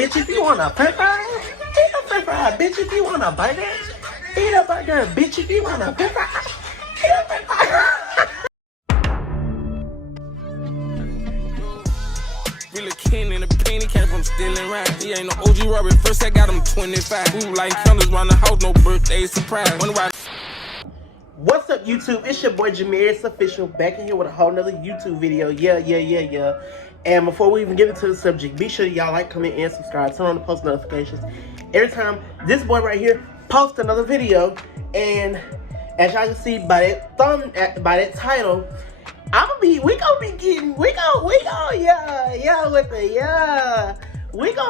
Bitch, if you want a french fry, eat a french fry. Bitch, if you want a burger, eat a burger. Bitch, if you want a french fry, eat a french fry. Really king in the penny came from stealing rhymes. He ain't no OG Robert. First I got him 25. Ooh, like candles round the house, no birthday surprise. What's up, YouTube? It's your boy Jermarious Official back in here with a whole nother YouTube video. Yeah. And before we even get into the subject, be sure y'all like, comment, and subscribe. Turn on the post notifications every time this boy right here posts another video. And as y'all can see by that by that title, we gonna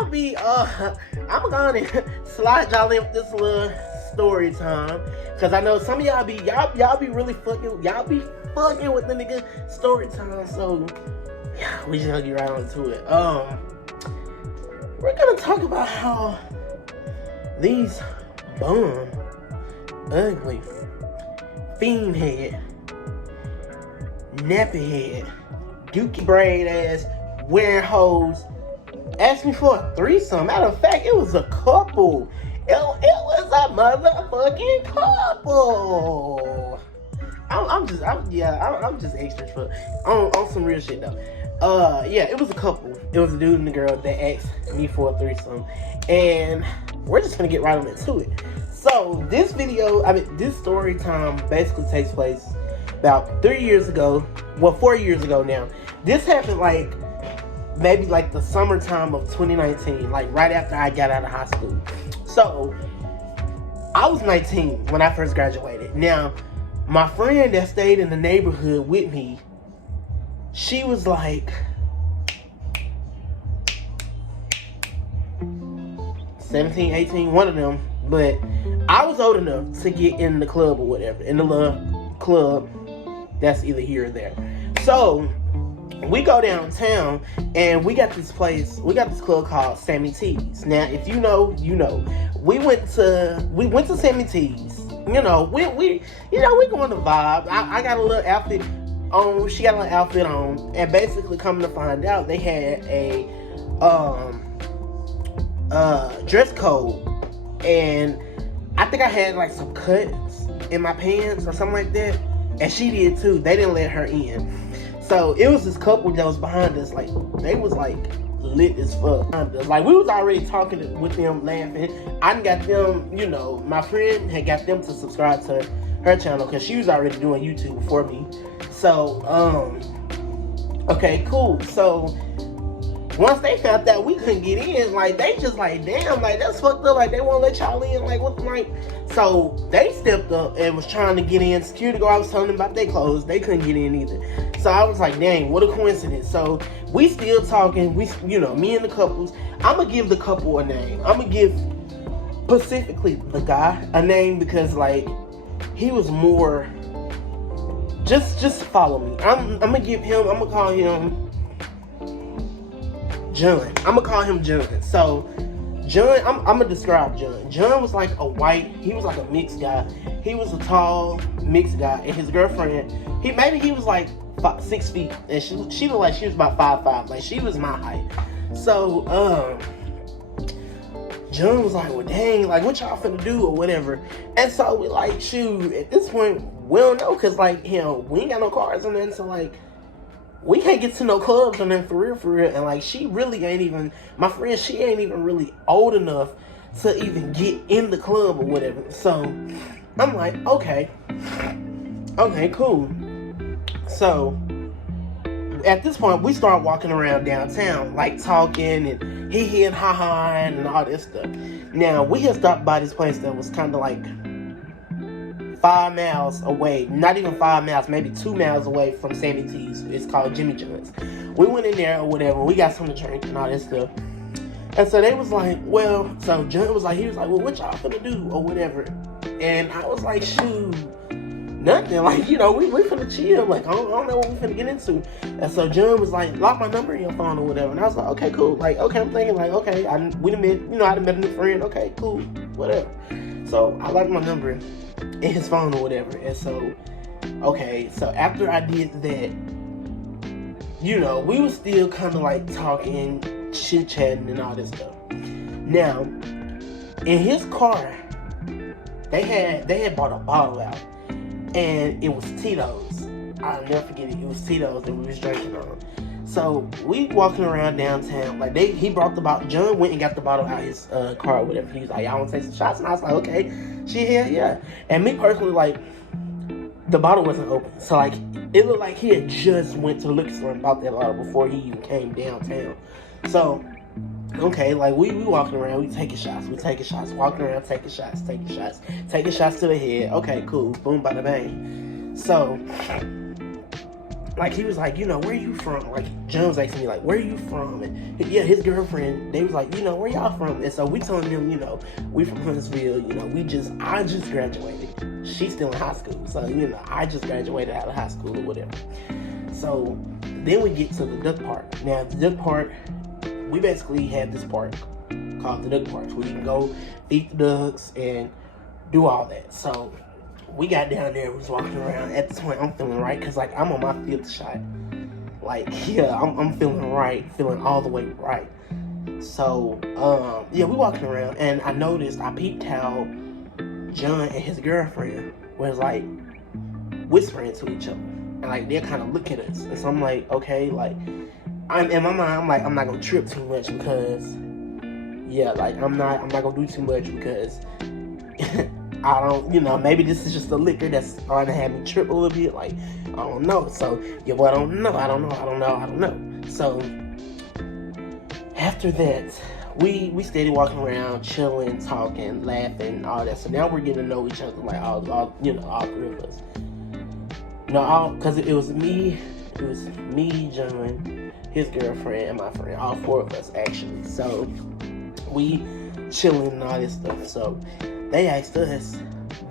be I'm gonna slide y'all in with this little story time, cause I know some of y'all be really fucking with the nigga story time. So yeah, we just gonna get right on to it. We're gonna talk about how these bum, ugly, fiend head, nappy head, dookie braid ass, wearing hoes asked me for a threesome. Matter of fact, it was a couple. It was a motherfucking couple. I'm just extra for on some real shit though. Yeah, it was a couple. It was a dude and a girl that asked me for a threesome, and we're just gonna get right on into it. So this story time basically takes place about 3 years ago. Well, 4 years ago now. This happened maybe the summertime of 2019, right after I got out of high school. So I was 19 when I first graduated. Now, my friend that stayed in the neighborhood with me, she was 17, 18, one of them. But I was old enough to get in the club or whatever, in the little club that's either here or there. So we go downtown and we got this club called Sammy T's. Now, if you know, you know. We went to Sammy T's. We going to vibe. I got a little outfit on, she got a little outfit on, and basically coming to find out they had a dress code, and I think I had some cuts in my pants or something like that, and she did too. They didn't let her in. So it was this couple that was behind us, they was lit as fuck behind us. We was already talking with them, laughing. I done got them, my friend had got them to subscribe to her channel because she was already doing YouTube before me. So, okay, cool. So once they found out we couldn't get in, they just damn, that's fucked up. They won't let y'all in. So they stepped up and was trying to get in. Security guard was telling them about their clothes. They couldn't get in either. So I was like, dang, what a coincidence. So we still talking. Me and the couples. I'm gonna give the couple a name. I'm gonna give specifically the guy a name because he was more. Just follow me. I'm gonna call him John. I'm gonna call him John. So John, I'm gonna describe John. John was he was a mixed guy. He was a tall, mixed guy, and his girlfriend, he was 6 feet, and she looked like she was about 5'5". She was my height. So John was well, dang, what y'all finna do or whatever. And so we shoot, at this point, we don't know, cause we ain't got no cars and then, so we can't get to no clubs and then for real. And she really ain't even, my friend, she ain't even really old enough to even get in the club or whatever. So I'm okay, cool. So at this point, we start walking around downtown, talking and hee and ha and all this stuff. Now, we had stopped by this place that was kind of 5 miles away, not even 5 miles, maybe 2 miles away from Sammy T's. It's called Jimmy John's. We went in there or whatever. We got something to drink and all that stuff. And so they was so John was he was well, what y'all finna do or whatever. And I was shoot, nothing. We finna chill. I don't know what we finna get into. And so John was lock my number in your phone or whatever. And I was okay, cool. Okay, I'm thinking okay, I done met a new friend. Okay, cool, whatever. So I locked my number in his phone or whatever. And so, okay, so after I did that, we were still kind of talking chit-chatting and all this stuff. Now, in his car, they had bought a bottle out, and it was Tito's. I'll never forget it. It was Tito's that we was drinking on. So we walking around downtown, like he brought the bottle. John went and got the bottle out his car or whatever. He was like, y'all want to take some shots? And I was like, okay, hell yeah. And me personally, like, the bottle wasn't open, so like it looked like he had just went to the liquor store and bought that bottle before he even came downtown. So okay, like we walking around, we taking shots, walking around, taking shots to the head. Okay, cool, boom, bada bang. So like he was like, you know, where you from? Like John was asking me like, where you from? And yeah, his girlfriend, they was like, you know, where y'all from? And so we telling him, you know, we from Huntsville. You know, I just graduated. She's still in high school, so you know, I just graduated out of high school or whatever. So then we get to the duck park. Now the duck park, we basically have this park called the duck park where you can go feed the ducks and do all that. So we got down there, we was walking around. At this point, I'm feeling right, because like I'm on my 5th shot. Like, yeah, I'm feeling right, feeling all the way right. So, yeah, we walking around, and I peeped how John and his girlfriend was like whispering to each other, and like they're kind of looking at us. And so I'm like, okay, like in my mind, I'm like, I'm not gonna trip too much because, yeah, like I'm not gonna do too much because I don't, you know, maybe this is just the liquor that's going to have me trip a little bit. Like, I don't know. So, yeah, well, I don't know. So, after that, we stayed walking around, chilling, talking, laughing, all that. So now we're getting to know each other, like all 3 of us. No, because it was me, John, his girlfriend, and my friend, all 4 of us actually. So we chilling and all this stuff. So they asked us,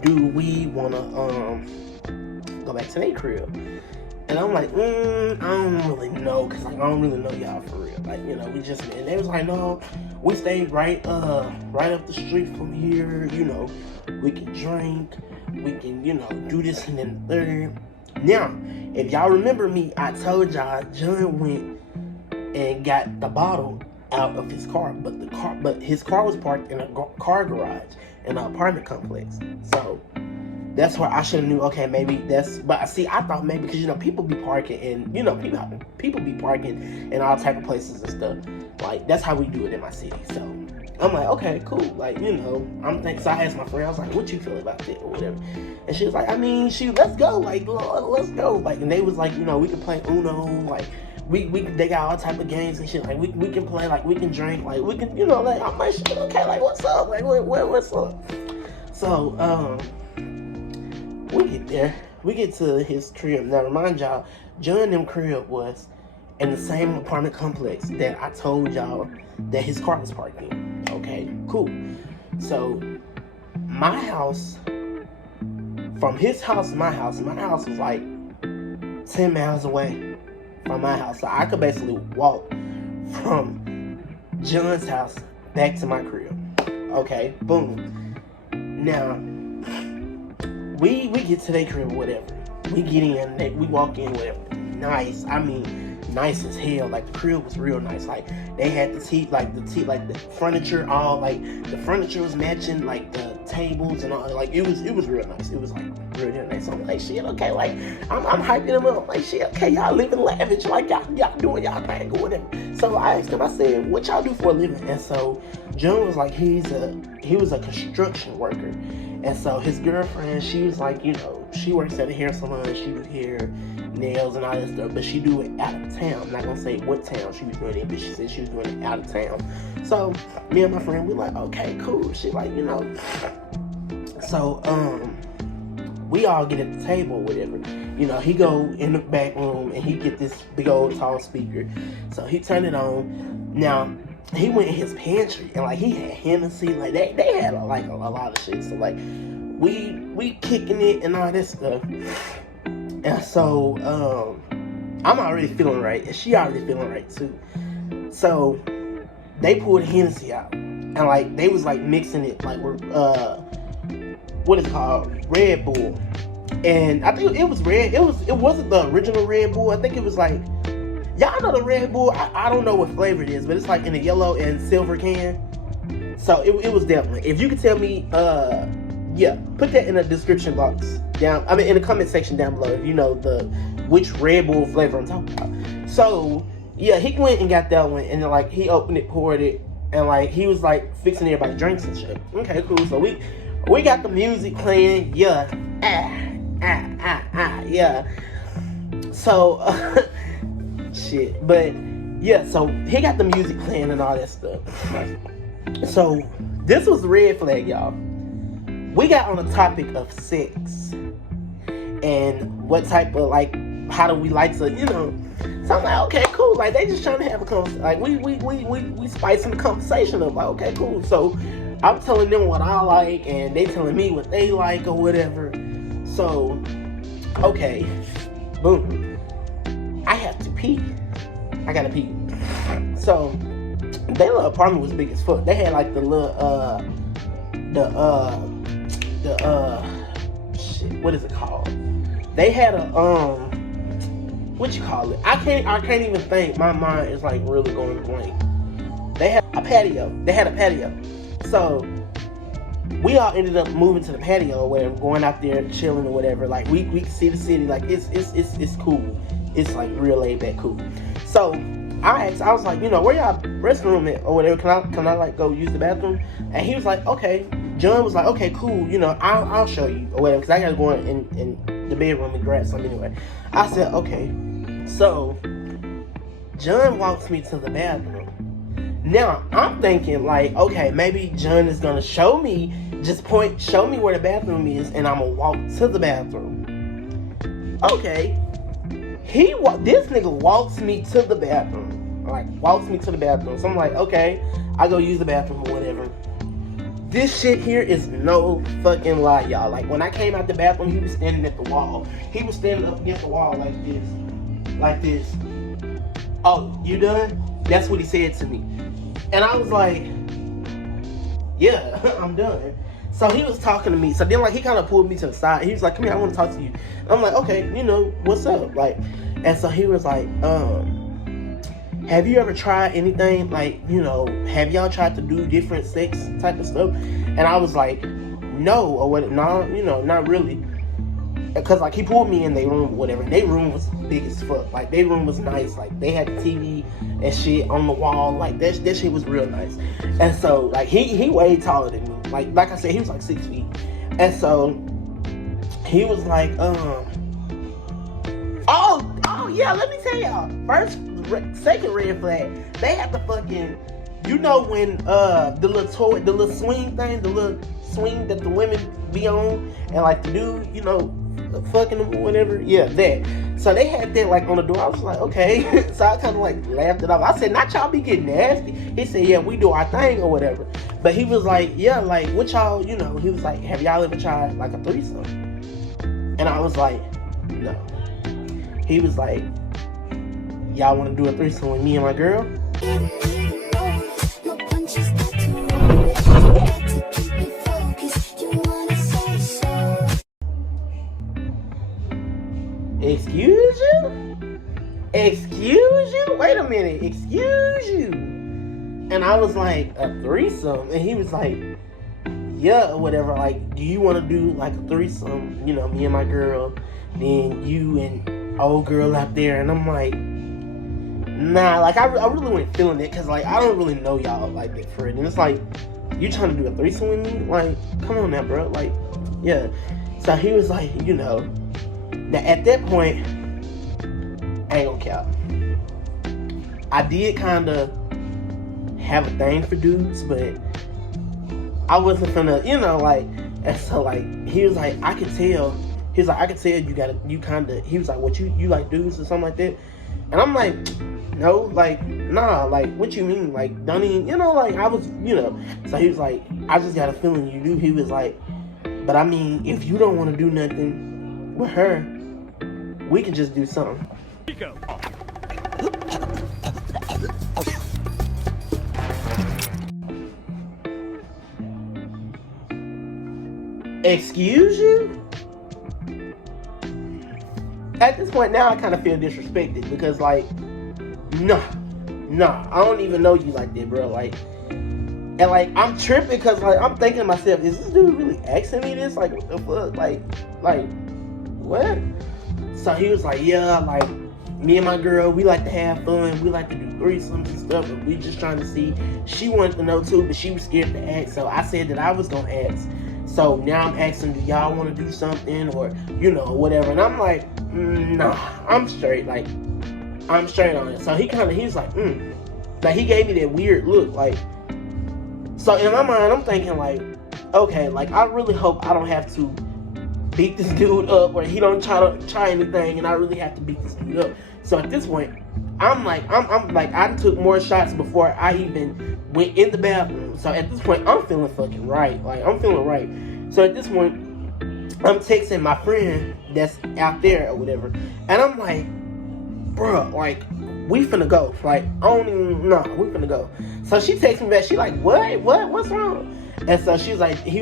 do we want to go back to their crib? And I'm like, I don't really know, because like, I don't really know y'all for real. Like, you know, we just, and they was like, no, we stayed right up the street from here. You know, we can drink, we can, you know, do this and then the third. Now, if y'all remember me, I told y'all John went and got the bottle out of his car, but his car was parked in a car garage in an apartment complex. So that's where I should have knew, okay, maybe but see, I thought maybe, because, you know, people be parking and, you know, people be parking in all type of places and stuff. Like, that's how we do it in my city. So I'm like, okay, cool. Like, you know, so I asked my friend, I was like, what you feel about it or whatever? And she was like, I mean, let's go. Like, let's go. Like, and they was like, you know, we can play Uno. Like, they got all type of games and shit. Like, we can play, like, we can drink. Like, we can, you know, like, I'm like, shit, okay, like, what's up? Like, what's up? So, we get there. We get to his crib. Now, remind y'all, John and them crib was in the same apartment complex that I told y'all that his car was parked in. Okay, cool. So, my house, from his house to my house was like 10 miles away from my house. So, I could basically walk from John's house back to my crib. Okay, boom. Now, we get to their crib or whatever. We get in, we walk in, whatever. Nice. I mean, nice as hell. Like, the crib was real nice. Like, they had the furniture, all, like, the furniture was matching, like, the tables and all. Like, it was real nice. It was, like, real nice. So I'm like, shit, okay, like, I'm hyping them up. Like, shit, okay, y'all living lavish. Like, y'all doing y'all thing or whatever. So I asked him, I said, what y'all do for a living? And so John was like, he was a construction worker. And so his girlfriend, she was like, you know, she works at a hair salon. She do hair, nails, and all that stuff. But she do it out of town. I'm not going to say what town she was doing it, but she said she was doing it out of town. So me and my friend, we like, okay, cool. She like, you know. So, we all get at the table or whatever. You know, he go in the back room and he get this big old tall speaker. So he turned it on. Now, he went in his pantry and like he had Hennessy, like they had a lot of shit. So like we kicking it and all this stuff. And so I'm already feeling right, and she already feeling right too. So they pulled Hennessy out and like they was like mixing it like what is it called, Red Bull. And I think it was red. It wasn't the original Red Bull. I think it was like, Y'all know the Red Bull, I don't know what flavor it is, but it's like in a yellow and silver can. So it was definitely, if you could tell me, yeah, put that in the description box down, I mean in the comment section down below if you know which Red Bull flavor I'm talking about. So yeah, he went and got that one, and then like he opened it, poured it, and like he was like fixing everybody drinks and shit. Okay, cool. So we got the music playing, yeah, yeah. So shit, but yeah, so he got the music playing and all that stuff. So this was the red flag, y'all. We got on the topic of sex and what type of, like, how do we like to, you know. So I'm like, okay, cool. Like, they just trying to have a conversation. Like, we spicing the conversation up. Like, okay, cool. So I'm telling them what I like, and they telling me what they like or whatever. So, okay, boom. I have to pee. I gotta pee. So their little apartment was big as fuck. They had like the little shit, what is it called? They had a what you call it? I can't even think. My mind is like really going blank. They had a patio. So we all ended up moving to the patio or whatever, going out there chilling or whatever. Like we could see the city. Like it's cool. It's like real laid back cool. So I was like, you know, where y'all restroom at or whatever? Can I like go use the bathroom? And he was like, okay. John was like, okay, cool. You know, I'll show you or whatever, because I gotta go in the bedroom and grab something anyway. I said, okay. So John walks me to the bathroom. Now I'm thinking like, okay, maybe John is gonna show me where the bathroom is, and I'm gonna walk to the bathroom. Okay. This nigga walks me to the bathroom. Like, walks me to the bathroom. So I'm like, okay, I go use the bathroom or whatever. This shit here is no fucking lie, y'all. Like, when I came out the bathroom, he was standing at the wall. He was standing up against the wall like this. Like this. Oh, you done? That's what he said to me. And I was like, yeah, I'm done. So he was talking to me. So then, like, he kind of pulled me to the side. He was like, come here, I want to talk to you. I'm like, okay, you know, what's up? Like, and so he was like, have you ever tried anything? Like, you know, have y'all tried to do different sex type of stuff? And I was like, no, or what? No, you know, not really. Because, like, he pulled me in their room or whatever. And their room was big as fuck. Like, their room was nice. Like, they had the TV and shit on the wall. Like, that shit was real nice. And so, like, he way taller than me. Like I said, he was like 6 feet. And so, he was like, oh, yeah, let me tell y'all. Second red flag, they had the fucking, you know when, the little swing thing, the little swing that the women be on, and like the dude, you know, fucking them or whatever, yeah, that. So they had that like on the door. I was like, okay. So I kind of like laughed it off. I said, not y'all be getting nasty. He said, yeah, we do our thing or whatever. But he was like, yeah, like what y'all, you know, he was like, have y'all ever tried like a threesome? And I was like, no. He was like, y'all want to do a threesome with me and my girl? Excuse you? Excuse you? Wait a minute. Excuse you? And I was like, a threesome? And he was like, yeah, or whatever. Like, do you want to do like a threesome? You know, me and my girl, then you and old girl out there. And I'm like, nah, like I really wasn't feeling it, because like I don't really know y'all like that for it. And it's like, you trying to do a threesome with me? Like, come on now, bro. Like, yeah. So he was like, you know. Now at that point, I ain't gonna cap. I did kind of have a thing for dudes, but I wasn't finna, you know, like. And so like he was like, I could tell. He was like, I could tell you kind of. He was like, what, you like dudes or something like that? And I'm like, no, like, nah, like, what you mean? Like, don't even, you know, like, I was, you know. So he was like, I just got a feeling you do. He was like, but I mean, if you don't want to do nothing with her, we can just do something. Rico. Excuse you? At this point now, I kind of feel disrespected, because like, nah, I don't even know you like that, bro. Like, and like, I'm tripping because like I'm thinking to myself, is this dude really asking me this? Like, what the fuck? Like, what? So he was like, yeah, like, me and my girl, we like to have fun. We like to do threesomes and stuff, and we just trying to see. She wanted to know too, but she was scared to ask. So I said that I was gonna ask. So now I'm asking, do y'all want to do something or, you know, whatever? And I'm like, nah, I'm straight. Like, I'm straight on it. So he was like, Like, he gave me that weird look. Like, so in my mind, I'm thinking like, okay, like, I really hope I don't have to beat this dude up or he don't try anything and I really have to beat this dude up. So at this point, I'm like, I took more shots before I even went in the bathroom. So at this point, I'm feeling fucking right. Like, I'm feeling right. So at this point, I'm texting my friend that's out there or whatever. And I'm like, bruh, like, we finna go. Like, I don't even know. We finna go. So she texts me back. She like, what's wrong? And so he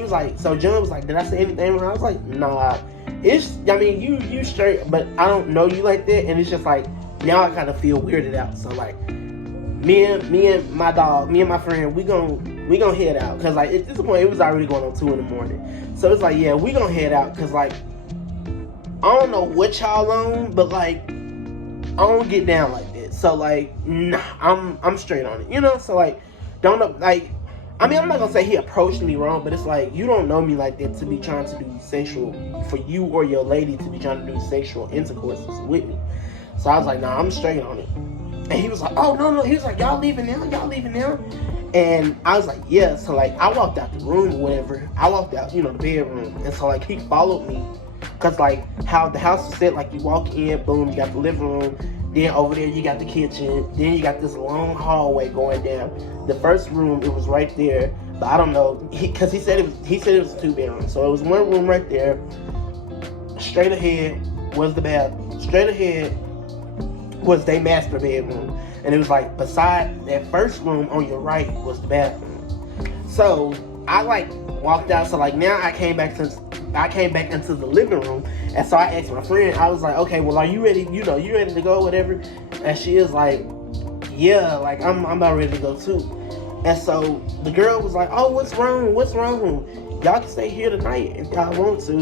was like, so John was like, did I say anything wrong? I was like, nah. I mean, you straight, but I don't know you like that. And it's just like, now I kind of feel weirded out. So like, me and my dog, me and my friend, we gonna head out. Cause like, at this point, it was already going on 2 a.m. So it's like, yeah, we gonna head out. Cause like, I don't know what y'all on, but like, I don't get down like that. So like, nah, I'm straight on it, you know. So like, don't know, like, I mean, I'm not gonna say he approached me wrong, but it's like, you don't know me like that to be trying to do sexual, for you or your lady to be trying to do sexual intercourse with me. So I was like, nah, I'm straight on it. And he was like, oh no, he was like, y'all leaving now? And I was like, yeah. So like, I walked out the room or whatever. I walked out, you know, the bedroom. And so like, he followed me. Cause like, how the house is set, like, you walk in, boom, you got the living room. Then over there, you got the kitchen. Then you got this long hallway going down. The first room, it was right there. But I don't know, cause he said it was a 2-bedroom. So it was one room right there. Straight ahead was the bathroom. Straight ahead was their master bedroom. And it was like, beside that first room on your right was the bathroom. So I like walked out. So like, now I came back into the living room. And so I asked my friend, I was like, okay, well, are you ready? You know, you ready to go, whatever? And she is like, yeah, like, I'm about ready to go too. And so the girl was like, oh, what's wrong? Y'all can stay here tonight if y'all want to.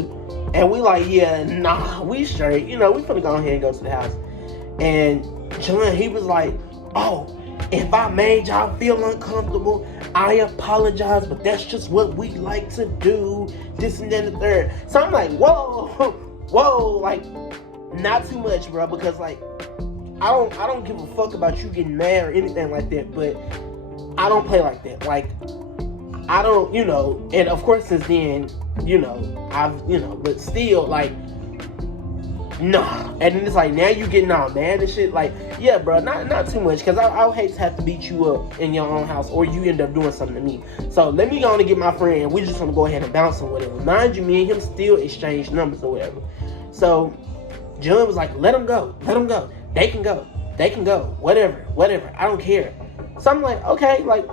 And we like, yeah, nah, we straight. You know, we finna go ahead and go to the house. And John, he was like, oh, if I made y'all feel uncomfortable, I apologize, but that's just what we like to do, this and then the third. So I'm like, whoa, like, not too much, bro, because like, I don't give a fuck about you getting mad or anything like that, but I don't play like that. Like, I don't, you know, and of course since then, you know, but still, like, nah. And then it's like, now you getting all mad and shit. Like, yeah, bro, not too much, because I would hate to have to beat you up in your own house, or you end up doing something to me. So let me go on and get my friend, and we just want to go ahead and bounce or whatever. Mind you, me and him still exchange numbers or whatever. So John was like, let them go, they can go, whatever, I don't care. So I'm like, okay, like,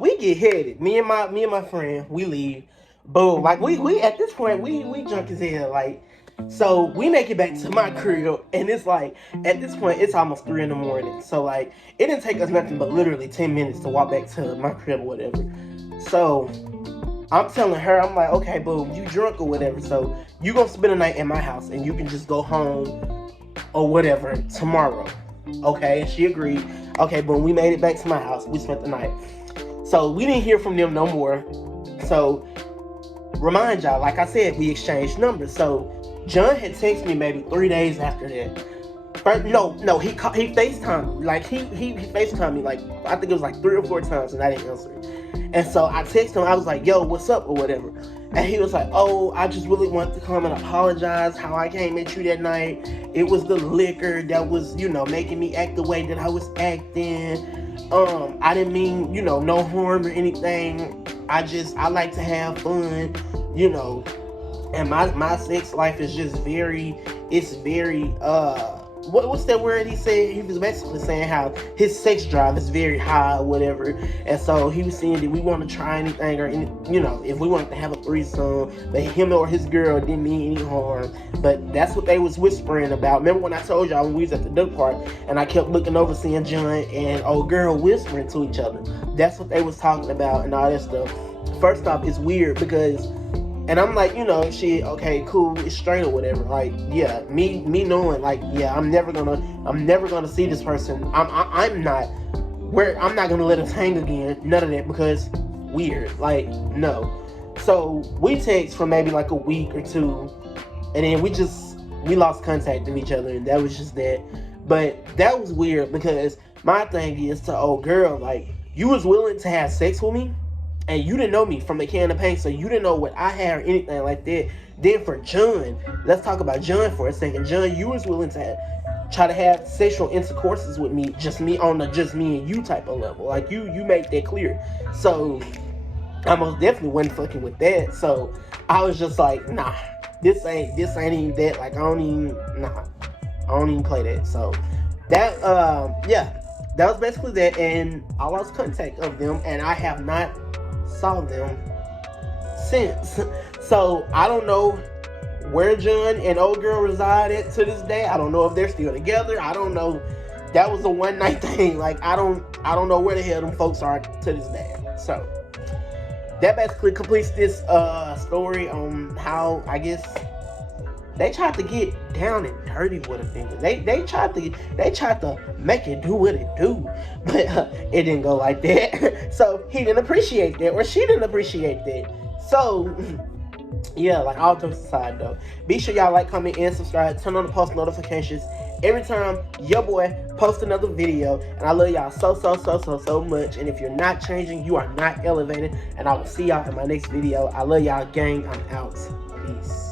we get headed, me and my friend, we leave, boom, like, we at this point, we drunk as hell, like. So we make it back to my crib, and it's like, at this point, it's almost 3 a.m. So like, it didn't take us nothing but literally 10 minutes to walk back to my crib or whatever. So I'm telling her, I'm like, okay, boom, you drunk or whatever, so you gonna spend the night in my house, and you can just go home or whatever tomorrow. Okay, and she agreed. Okay, boom, we made it back to my house. We spent the night. So we didn't hear from them no more. So remind y'all, like I said, we exchanged numbers. So John had texted me maybe 3 days after that. No, he FaceTimed me. Like, he FaceTimed me, like, I think it was like 3 or 4 times, and I didn't answer it. And so I texted him, I was like, yo, what's up, or whatever. And he was like, oh, I just really wanted to come and apologize how I came at you that night. It was the liquor that was, you know, making me act the way that I was acting. I didn't mean, you know, no harm or anything. I like to have fun, you know. And my sex life is just very what's that word he said? He was basically saying how his sex drive is very high or whatever. And so he was saying that we want to try anything or, if we wanted to have a threesome, but him or his girl didn't mean any harm. But that's what they was whispering about. Remember when I told y'all when we was at the duck park and I kept looking over seeing John and old girl whispering to each other? That's what they was talking about and all that stuff. First off, it's weird because, and I'm like, shit, okay, cool, it's straight or whatever. Like, yeah, me knowing, like, yeah, I'm never gonna see this person. I'm not gonna let us hang again. None of that, because weird. Like, no. So we text for maybe like a week or two, and then we lost contact with each other, and that was just that. But that was weird because my thing is to old girl, like, you was willing to have sex with me, and you didn't know me from a can of paint, so you didn't know what I had or anything like that. Then for John, let's talk about John for a second. John, you was willing to try to have sexual intercourses with me, just me on the just me and you type of level. Like, you made that clear. So I most definitely wasn't fucking with that. So I was just like, nah, this ain't even that. Like, I don't even play that. So that, that was basically that. And I lost contact of them, and I have not saw them since. So I don't know where John and old girl reside at to this day. I don't know if they're still together. I don't know. That was a one night thing. Like, I don't know where the hell them folks are to this day. So that basically completes this story on how, I guess, they tried to get down and dirty with a finger. They tried to make it do what it do, but it didn't go like that. So he didn't appreciate that, or she didn't appreciate that. So yeah, like, all jokes aside though, be sure y'all like, comment, and subscribe. Turn on the post notifications every time your boy posts another video. And I love y'all so much. And if you're not changing, you are not elevated. And I will see y'all in my next video. I love y'all, gang. I'm out. Peace.